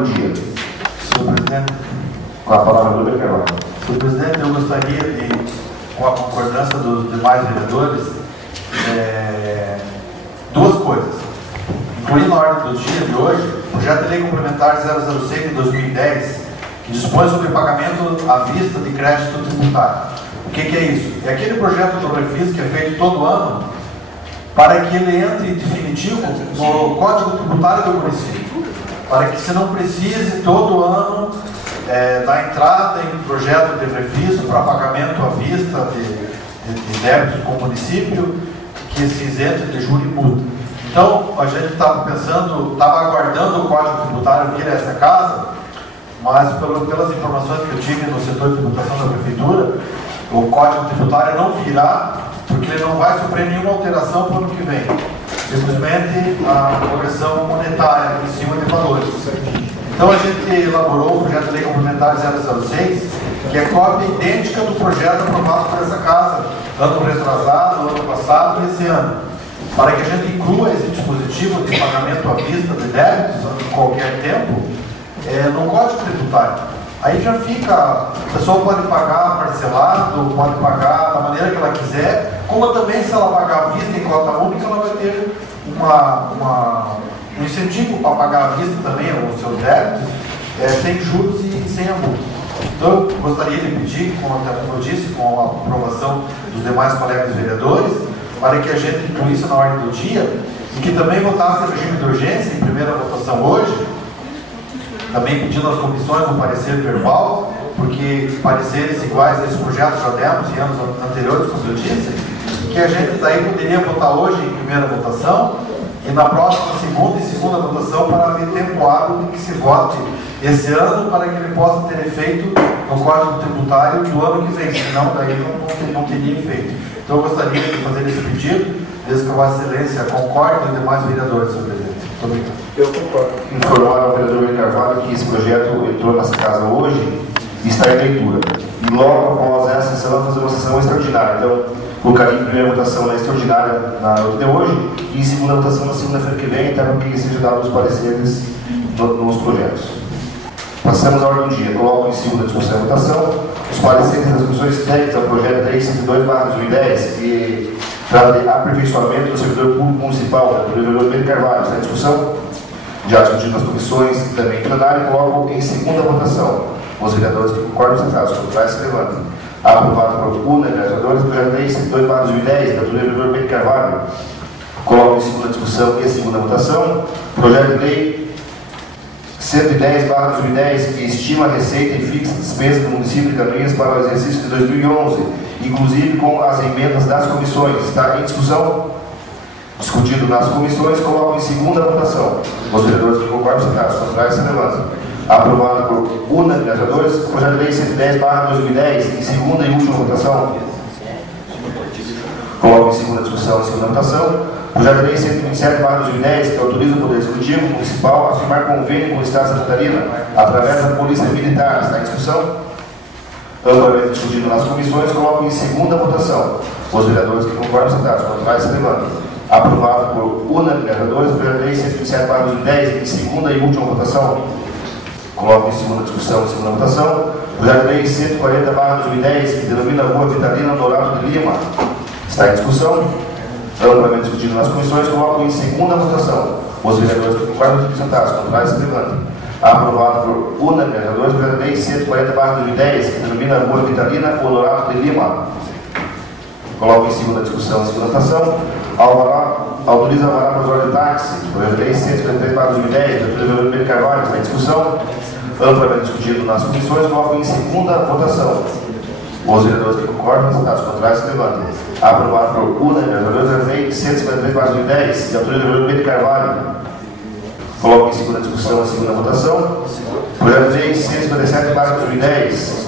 do dia. Senhor Presidente, Com a palavra do Carvalho. Senhor Presidente, eu gostaria de, com a concordância dos demais vereadores, duas coisas. Incluir na ordem do dia de hoje o projeto de lei complementar 006 de 2010, que dispõe sobre pagamento à vista de crédito tributário. O que é isso? É aquele projeto do Refis que é feito todo ano para que ele entre definitivo no Código Tributário do município, para que se não precise todo ano dar entrada em projeto de refis para pagamento à vista de débitos com o município, que se isente de juros e multa. Então, a gente estava pensando, estava aguardando o Código Tributário vir a essa casa, mas pelas informações que eu tive no setor de tributação da Prefeitura, o Código Tributário não virá, porque ele não vai sofrer nenhuma alteração para o ano que vem. Simplesmente a correção monetária em cima de valores. Então a gente elaborou o projeto de lei complementar 006, que é cópia idêntica do projeto aprovado por essa casa, ano retrasado, ano passado e esse ano, para que a gente inclua esse dispositivo de pagamento à vista de débitos em qualquer tempo no Código Tributário. Aí já fica, a pessoa pode pagar parcelado, pode pagar da maneira que ela quiser, como também se ela pagar à vista em cota única, ela vai ter um incentivo para pagar à vista também os seus débitos, sem juros e sem a multa. Então, eu gostaria de pedir, como eu disse, com a aprovação dos demais colegas vereadores, para que a gente incluísse na ordem do dia e que também votasse o regime de urgência em primeira votação hoje, também pedindo às comissões um parecer verbal, porque pareceres iguais a esse projeto já demos em anos anteriores, como eu disse, que a gente daí poderia votar hoje em primeira votação e na próxima segunda votação para haver tempo hábil de que se vote esse ano, para que ele possa ter efeito no Código Tributário do ano que vem, senão daí não teria efeito. Então eu gostaria de fazer esse pedido, desde que a Vossa Excelência concorde e os demais vereadores, senhor presidente. Muito obrigado. Eu concordo. Informar ao vereador Carvalho que esse projeto entrou nessa casa hoje e está em leitura. E logo após essa sessão, vamos fazer uma sessão extraordinária. Então, colocaria em primeira votação na extraordinária na noite de hoje e em segunda votação na segunda-feira que vem, até para que sejam dados os pareceres nos projetos. Passamos à ordem do dia. Coloco em segunda discussão e votação os pareceres das comissões técnicas ao projeto 302/2010, que trata de aperfeiçoamento do servidor público municipal, do vereador Pedro Carvalho. Está em discussão? Já discutido nas comissões e também em plenário, coloco em segunda votação. Os vereadores que concordam sentados, contrários se levantem. Aprovado por unanimidade, projeto 302/2010, da vereador Pedro Carvalho. Coloco em segunda discussão e segunda votação. Projeto de lei 110/2010, que estima a receita e fixa despesa do município de Canoinhas para o exercício de 2011, inclusive com as emendas das comissões. Está em discussão? Discutido nas comissões, coloco em segunda votação. Os vereadores que concordam sentados, contrários se levantam. Aprovado por unanimidade, o projeto de lei 110/2010, em segunda e última votação. Coloco em segunda discussão e segunda votação. Projeto de lei 127/2010, que autoriza o Poder Executivo Municipal a firmar convênio com o Estado de Santa Catarina através da Polícia Militar. Está em discussão? Amplamente discutido nas comissões, coloco em segunda votação. Os vereadores que concordam sentados, contrários se levantam. Aprovado por unanimidade, o projeto de lei 127/2010, em segunda e última votação. Coloco em segunda discussão e segunda votação. Projeto de lei 140/2010, que denomina a Rua Vitalina Dourado de Lima. Está em discussão? Amplamente discutido nas comissões, coloco em segunda votação. Os vereadores que concordam sentados, contrários se levantam. Aprovado por unanimidade, o projeto de lei 140/2010, que denomina a Rua Vitalina Dourado de Lima. Coloco em segunda discussão e segunda votação. Autoriza alvará provisório de táxi, projeto de lei 153/2010, do vereador Pedro Carvalho. Está em discussão. Amplamente discutido nas comissões, coloco em segunda votação. Os vereadores que concordam, sentados, contrários se levantam. Aprovado por unanimidade, o projeto de lei 153/2010, de autoria do vereador Pedro Carvalho. Coloco em segunda discussão e segunda votação. Projeto de lei 157/2010,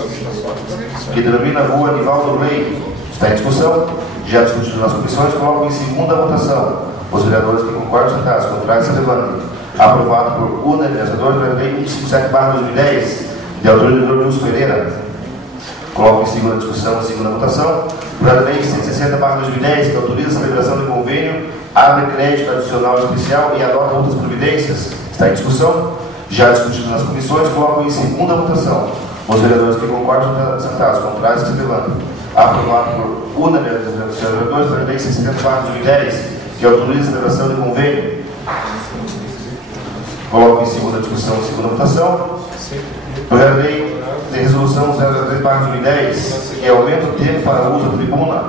que denomina a Rua Nivaldo Rei. Está em discussão? Já discutido nas comissões, coloco em segunda votação. Os vereadores que concordam sentados, contrários se levantem. Aprovado por unanimidade, o projeto de lei 157/2010, de autoria do vereador Nilson Pereira. Coloco em segunda discussão e segunda votação. Projeto de lei 160/2010, que autoriza a celebração de convênio, abre crédito adicional especial e adota outras providências. Está em discussão? já discutido nas comissões, coloco em segunda votação. Os vereadores que concordam sentados, contrários que se levantam. Aprovado por unanimidade dos vereadores pela Lei 604/2010, que autoriza a celebração de convênio. Coloco em segunda discussão e segunda votação. Projeto de Lei de Resolução 003/2010, que aumenta o tempo para uso da tribuna,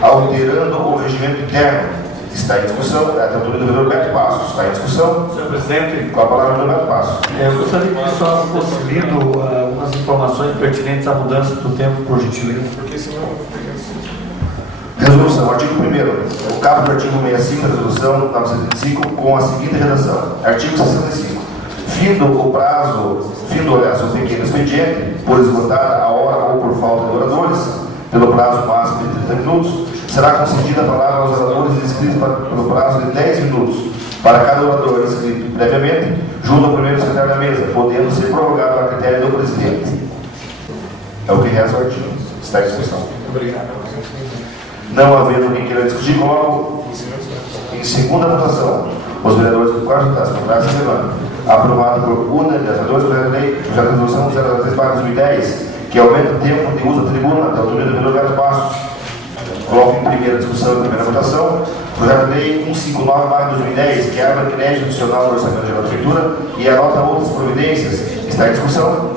alterando o regimento interno. Está em discussão. É a autoria do vereador Beto Passos. Está em discussão. Senhor presidente, Com a palavra do Beto Passos. eu gostaria que só fosse lido algumas informações pertinentes à mudança do tempo, por gentileza. Resolução, artigo 1º. O cabo do artigo 65 da Resolução 925 com a seguinte redação. Artigo 65. Findo o pequeno expediente, por esgotada a hora ou por falta de oradores, pelo prazo máximo de 30 minutos, será concedida a palavra aos oradores inscritos pelo prazo de 10 minutos, para cada orador inscrito previamente, junto ao primeiro secretário da mesa, podendo ser prorrogado a critério do presidente. É o que reza o artigo. Está em discussão. Obrigado. Não havendo ninguém queira discutir, coloco em segunda votação. Os vereadores do quarto das contrárias se levantam. Aprovado por unanimidade dos vereadores, projeto de resolução 003/2010, que aumenta o tempo de uso da tribuna, da autoria do vereador Beto Passos. Coloco em primeira discussão e primeira votação. Projeto de Lei 159/2010, que abre crédito adicional no orçamento geral da prefeitura e adota outras providências. Está em discussão.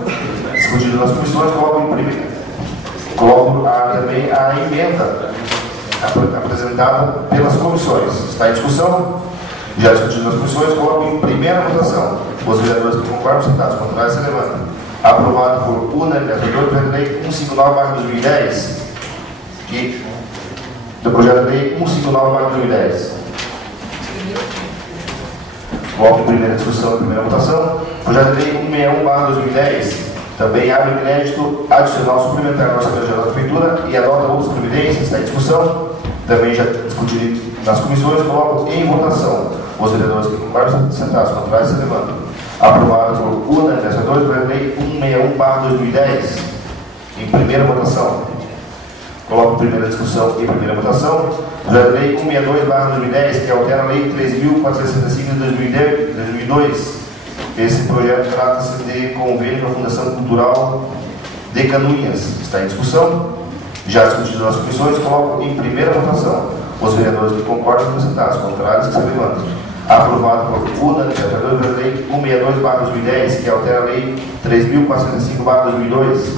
Discutido nas comissões, coloco também a emenda apresentada pelas comissões. Está em discussão. Já discutido nas comissões, coloco em primeira votação. Os vereadores que concordam, sentados, contrários, se levantam. Aprovado por unanimidade do projeto de Lei 159/2010, do projeto de Lei 159/2010. Coloco em primeira discussão e primeira votação. Projeto de Lei 161/2010, também abre crédito adicional suplementar no orçamento geral da prefeitura e adota outras providências. Está em discussão. Também já discutido nas comissões, coloco em votação. Os vereadores que concordam, sentados, contrários, se levantam. Aprovado por unanimidade do projeto de Lei 161/2010, em primeira votação. Coloco em primeira discussão e primeira votação. Projeto de Lei 162/2010, que altera a Lei 3.465 de 2002. Esse projeto trata-se de convênio com a Fundação Cultural de Canoinhas. Está em discussão. Já discutido nas comissões, coloco em primeira votação. Os vereadores que concordam, sentados, contrários, que se levantam. Aprovado por unanimidade do projeto de Lei 162/2010, que altera a Lei 3.465/2002.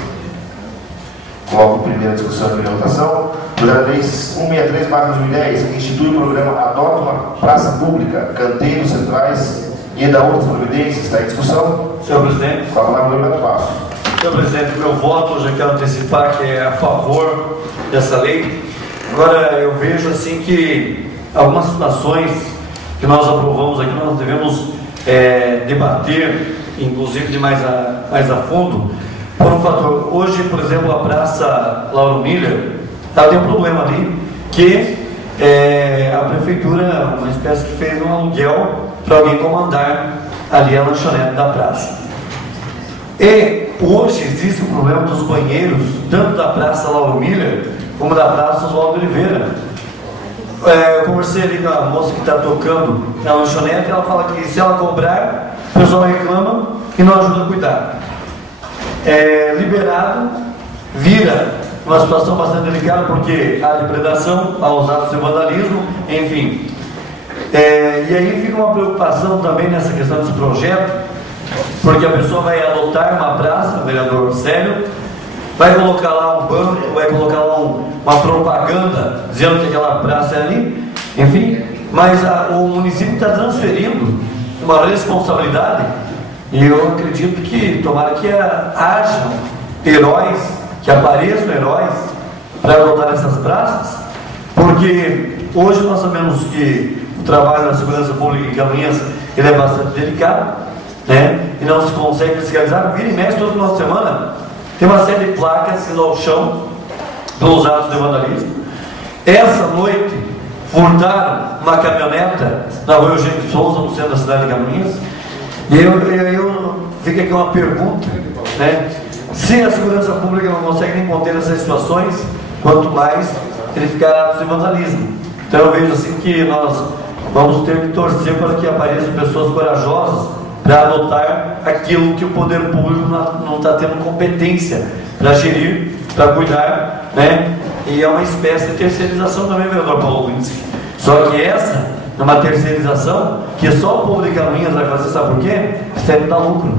Coloco em primeira discussão e primeira votação. Projeto de Lei 163/2010, que institui o programa Adota uma Praça Pública, Canteiros Centrais e da outras providências. Está em discussão. Senhor presidente. Com a palavra do Beto Passos. Senhor presidente, meu voto, já quero antecipar que é a favor dessa lei. Agora, eu vejo assim que algumas situações que nós aprovamos aqui, nós devemos debater, inclusive de mais a fundo, por um fator. Hoje, por exemplo, a Praça Lauro Miller, tem um problema ali, que a prefeitura, uma espécie que fez um aluguel para alguém comandar ali a lanchonete da praça. E hoje existe o problema dos banheiros, tanto da Praça Lauro Miller, como da Praça Oswaldo Oliveira. Eu conversei ali com a moça que está tocando na lanchonete, ela fala que se ela cobrar, o pessoal reclama e não ajuda a cuidar. Liberado, vira uma situação bastante delicada, porque há depredação, há os atos de vandalismo, enfim. E aí fica uma preocupação também nessa questão desse projeto, porque a pessoa vai adotar uma praça, o vereador Célio, vai colocar lá um banco, vai colocar lá uma propaganda dizendo que aquela praça é ali, enfim, mas o município está transferindo uma responsabilidade, e eu acredito que tomara que hajam heróis, que apareçam heróis para adotar essas praças, porque hoje nós sabemos que o trabalho da segurança pública em Canoinhas ele é bastante delicado, né? E não se consegue fiscalizar. Vira e mexe todo final de semana tem uma série de placas indo ao chão pelos atos de vandalismo. Essa noite furtaram uma caminhoneta na rua Eugênio de Souza, no centro da cidade de Canoinhas. E eu fica aqui uma pergunta, né? Se a segurança pública não consegue nem conter essas situações, quanto mais verificar atos de vandalismo. Então eu vejo assim que nós vamos ter que torcer para que apareçam pessoas corajosas para adotar aquilo que o poder público não está tendo competência para gerir, para cuidar, né? E é uma espécie de terceirização também, vereador Paulo Winski. Só que essa é uma terceirização que só o povo de Canoinhas vai fazer, sabe por quê? Isso não dá lucro.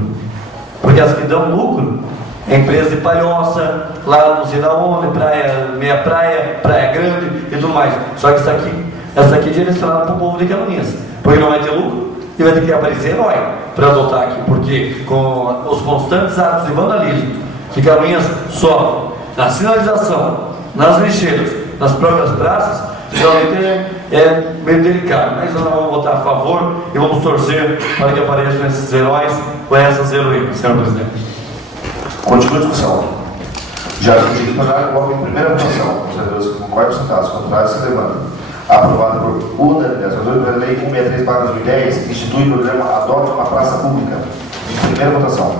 Porque as que dão lucro é empresa de palhoça, lá não sei da onde, praia, meia praia, praia grande e tudo mais. Só que essa aqui é direcionada para o povo de Canoinhas, porque não vai ter lucro e vai ter que aparecer herói para adotar aqui, porque com os constantes atos de vandalismo que Canoinhas sofre na sinalização, nas lixeiras, nas próprias praças, realmente é meio delicado, mas nós vamos votar a favor e vamos torcer para que apareçam esses heróis ou essas heroínas, senhor presidente. Continua a discussão. Já discutido no plenário, coloco em primeira votação. Os vereadores que concordam sentados, contrários se levantam. Aprovada por unanimidade. A lei 163/2010 que institui o programa Adota uma Praça Pública. Em primeira votação.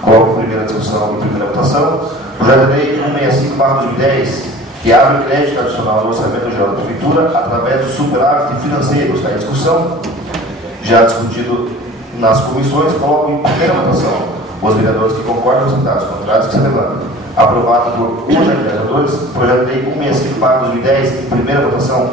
Coloco em primeira discussão, em primeira votação. Projeto de lei 165/2010 que abre crédito adicional no orçamento geral da Prefeitura através do superávit financeiro. Está em discussão. Já discutido nas comissões, coloco em primeira votação. Os vereadores que concordam sentados, contrários que se levantam. Aprovado por unanimidade. Projeto de lei 165/2010 em primeira votação.